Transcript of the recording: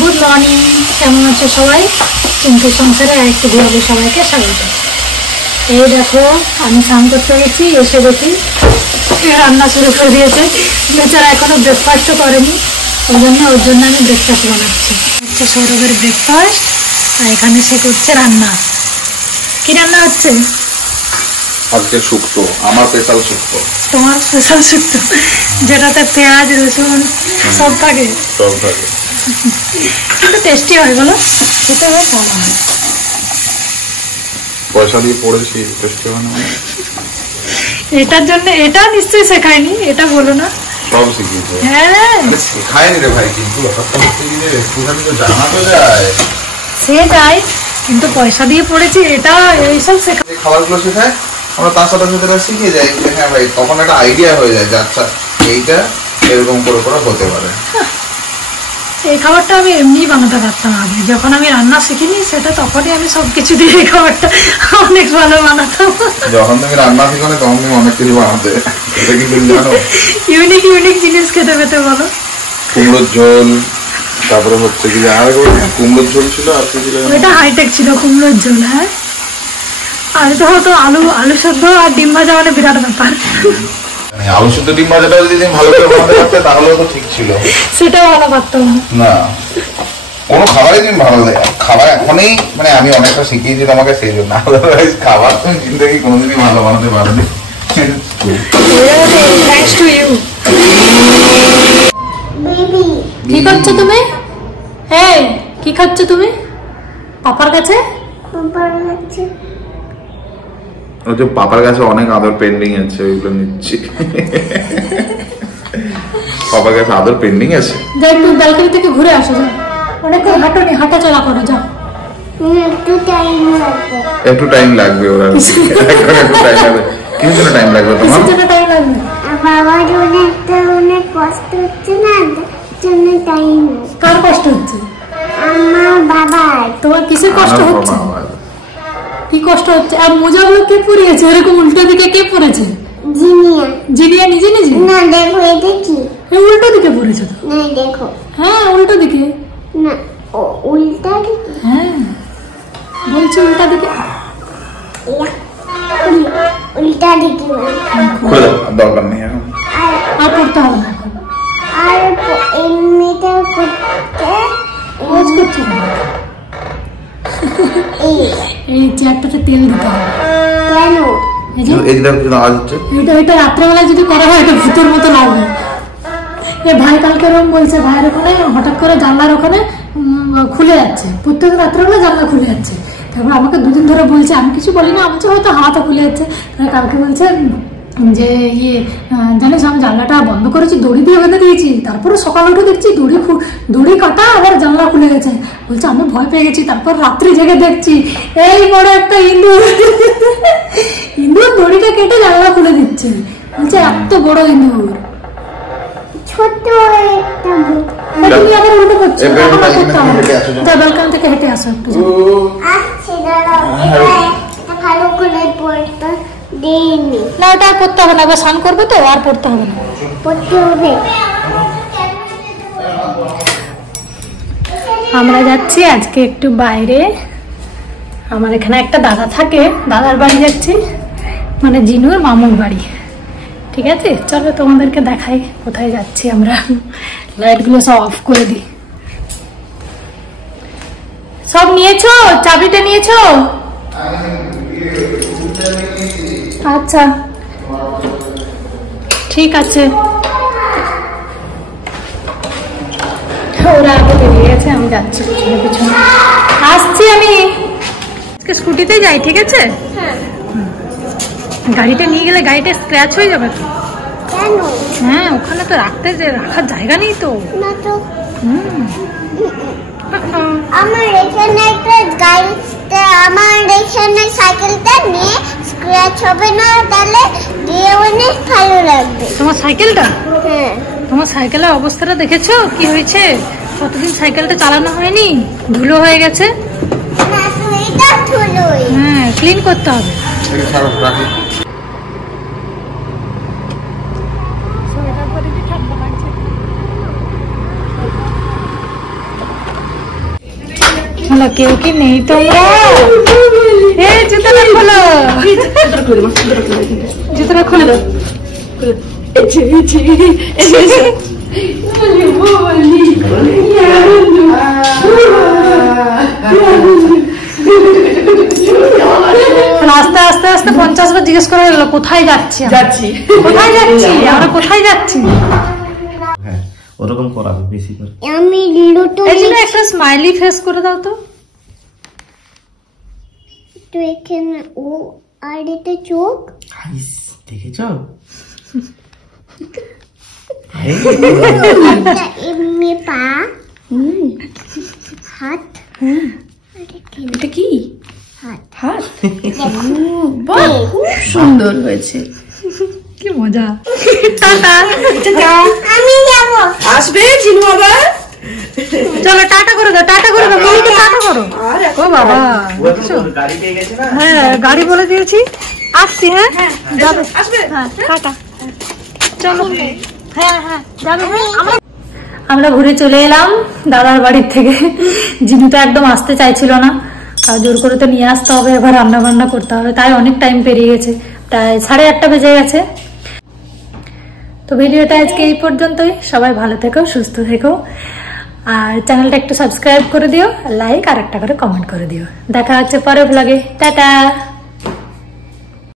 Good morning, কেমন আছো সবাই? চিন্টু সংসারে আরেকটু ঘুরাবে সবাইকে স্বাগত। এই দেখো আমি স্নান করতে গেছি, এসে দেখি রান্না শুরু করে দিয়েছে। বেচারা এখনো ব্রেকফাস্টও করেনি, ওর জন্য আমি ব্রেকফাস্ট বানাচ্ছি। হচ্ছে সৌরভের ব্রেকফাস্ট, আর এখানে সে করছে রান্না। কি রান্না হচ্ছে? আজকে শুক্তো, আমার স্পেশাল শুক্তো। তোমার স্পেশাল শুক্তো, যেটাতে পেঁয়াজ রসুন সব থাকে, কিন্তু টেস্টি হয় বলো, খেতে হয় ভালো হয়। পয়সা দিয়ে পড়েছি, টেস্টি হয় না এটার জন্য? এটা নিশ্চয়ই শেখায়নি, এটা বলো না। সব শিখিয়েছে। হ্যাঁ শেখায়নি রে ভাই, কিন্তু জানা তো যায় সেটাই, কিন্তু পয়সা দিয়ে পড়েছি, এটা এইসব শেখা। খাবারগুলো শেখায়, আমরা তার সাথে সাথে শিখে যাই যে হ্যাঁ ভাই, তখন একটা আইডিয়া হয়ে যায় যে আচ্ছা এইটা এরকম করে করে হতে পারে। এই খাবারটা আমি এমনি বানাতে পারতাম আগে, যখন আমি রান্না শিখিনি সেটা তখনই আমি সবকিছু দিয়ে এই খাবারটা অনেক ভালো বানাতাম। যখন তুমি রান্না শিখো না তখন তুমি অনেক কিছু বানাতে, এটা কিন্তু জানো। ইউনিক ইউনিক জিনিস খেতে পেতে বলো। কুমড়োর ঝোল, তারপরে হচ্ছে কি আর কুমড়োর ঝোল ছিল, আর কি ছিল ওইটা হাইটেক ছিল কুমড়োর ঝোল। হ্যাঁ, আর তো হতো আলু সেদ্ধ আর ডিম ভাজা, মানে বিরাট ব্যাপার। আলু সেদ্ধ ডিম ভাজাটা যদি তুমি ভালো করে বানাতে পারতে তাহলেও তো ঠিক ছিল। সেটাও ভালো পারতাম না, কোনো খাবারই তুমি ভালো দেয় খাবার এখনই, মানে আমি অনেকটা শিখিয়েছি তোমাকে সেই জন্য, খাবার তুমি জিন্দগি কোনোদিনই ভালো বানাতে পারবে। কি করছো তুমি? এই কি খাচ্ছ তুমি? পাপার কাছে? পাপার কাছে অনেক আদর পেন্ডিং আছে, ওইগুলো নিচ্ছি। পাপার কাছে আদর পেন্ডিং আছে। যাই একটু ব্যালকনি থেকে ঘুরে আসো, যাও অনেকক্ষণ হাঁটোনি, হাঁটা চলা করো, যাও। একটু টাইম লাগবে ওরা, কিছু টাইম লাগবে তোমার? টাইম লাগবে বাবার অনেক কষ্ট হচ্ছে না, জন্য টাইম। কার কষ্ট হচ্ছে? আমার বাবার। তোমার কিসের কষ্ট হচ্ছে? কি কষ্ট হচ্ছে? আর মোজাগুলো কে পরিয়েছে এরকম উল্টো দিকে? কে পরেছে? জিনিয়া। জিনিয়া নিজে নিজে? না দেখো, এটা কি? উল্টো দিকে পরেছে তো। না দেখো। হ্যাঁ উল্টো দিকে। না উল্টা দিকে। হ্যাঁ বলছি উল্টা দিকে। উল্টা দিকে দরকার নেই এখন, আর পড়তে হবে না এখন। আর এমনিটা করতে কাজ করছে না। এই চেয়ারটাতে তেল দিতে হবে। কেন? এটা রাত্রেবেলা যদি করা হয়, এটা ভূতের মতো লাগবে। ভাই কালকে এরকম বলছে, ভাইয়ের ওখানে হঠাৎ করে জানলার ওখানে খুলে যাচ্ছে, প্রত্যেক রাত্রেবেলা জানলা খুলে যাচ্ছে। তারপর আমাকে দুদিন ধরে বলছে, আমি কিছু বলি না, আমি হয়তো হাওয়াটা খুলে যাচ্ছে। কালকে বলছে যে জানিস আমি জানলাটা বন্ধ করেছি, দড়ি দিয়ে বেঁধে দিয়েছি। তারপরে সকালে উঠে দেখছি দড়ি কাটা, আবার জানলা খুলে গেছে। বলছে আমি ভয় পেয়ে গেছি। তারপর রাত্রি জেগে দেখছি এই বড় একটা ইঁদুর দড়িটা কেটে জানলা খুলে দিচ্ছে। বলছে এত বড় ইঁদুর। ছোট একটা তুমি আবার উল্টো করছো, ব্যালকনি থেকে হেঁটে আসো একটু। ভালো করে পড়তে দেয়নি না, ওটা আর পড়তে হবে না, এবার স্নান করবে তো আর পড়তে হবে না। পড়তে হবে। আমরা যাচ্ছি আজকে একটু বাইরে, আমার এখানে একটা দাদা থাকে, দাদার বাড়ি যাচ্ছি, মানে জিনুর মামুর বাড়ি। ঠিক আছে, চলো তোমাদেরকে দেখাই কোথায় যাচ্ছি আমরা। লাইটগুলো সব অফ করে দিই। সব নিয়েছো? চাবিটা নিয়েছো? আচ্ছা ঠিক আছে। ওরা আগে বেরিয়ে গেছে, আমি যাচ্ছি পিছনে পিছনে। আসছি আমি, আজকে স্কুটিতে যাই। ঠিক আছে, গাড়িটা নিয়ে গেলে গাড়িটা স্ক্র্যাচ হয়ে যাবে তো। কেন? হ্যাঁ, ওখানে তো রাখার জায়গা নেই তো। না তো। আমার এখানে একটা গাড়ি, আমার এখানে সাইকেলটা নিয়ে স্ক্র্যাচ হবে না, তাহলে দিয়ে অনেক ভালো লাগবে। তোমার সাইকেলটা? হ্যাঁ। তোমার সাইকেলের অবস্থাটা দেখেছো কি হয়েছে? কতদিন সাইকেলটা চালানো হয়নি, ধুলো হয়ে গেছে। না তো, এটা ধুলোই। হ্যাঁ, ক্লিন করতে হবে। হলো কেউ কি নেই তোমরা? জুতোটা খোলো, জুতোটা খুলে দাও। আস্তে আস্তে আস্তে 50 বার জিজ্ঞেস করে গেল কোথায় যাচ্ছি, কোথায় যাচ্ছি, আমরা কোথায় যাচ্ছি। হ্যাঁ ওরকম করাবে বেশি করে। আমি লুটো এই জন্য একটা স্মাইলি ফেস করে দাও তো। তো এখানে ও আর এটা চোখ, হাইস দেখেছ? এটা এমনি পা, হাত, এটা কি হাত, হাত? বাহ খুব সুন্দর হয়েছে। কি মজা। আমি যাবো। আসবে জিনু আবার। চলো টাটা করে দাও, টাটা করে দাও, বলিকে টাটা করো। ও বাবা, গাড়ি পেয়ে গেছে না? হ্যাঁ গাড়ি বলে দিয়েছি, আসছি। হ্যাঁ যাবে, আসবে। হ্যাঁ টাটা। চলো, হ্যাঁ হ্যাঁ যাবে। আমরা ঘুরে চলে এলাম দাদার বাড়ির থেকে। জিনু তো একদম আসতে চাইছিল না, আর জোর করে তো নিয়ে আসতে হবে, এবার রান্না বান্না করতে হবে, তাই অনেক টাইম পেরিয়ে গেছে, প্রায় 8:30 বেজে গেছে। তো ভিডিওটা আজকে এই পর্যন্তই। সবাই ভালো থেকো, সুস্থ থেকো, আর চ্যানেলটা একটু সাবস্ক্রাইব করে দিও, লাইক আর একটা করে কমেন্ট করে দিও। দেখা হচ্ছে পরের ব্লগে। টাটা।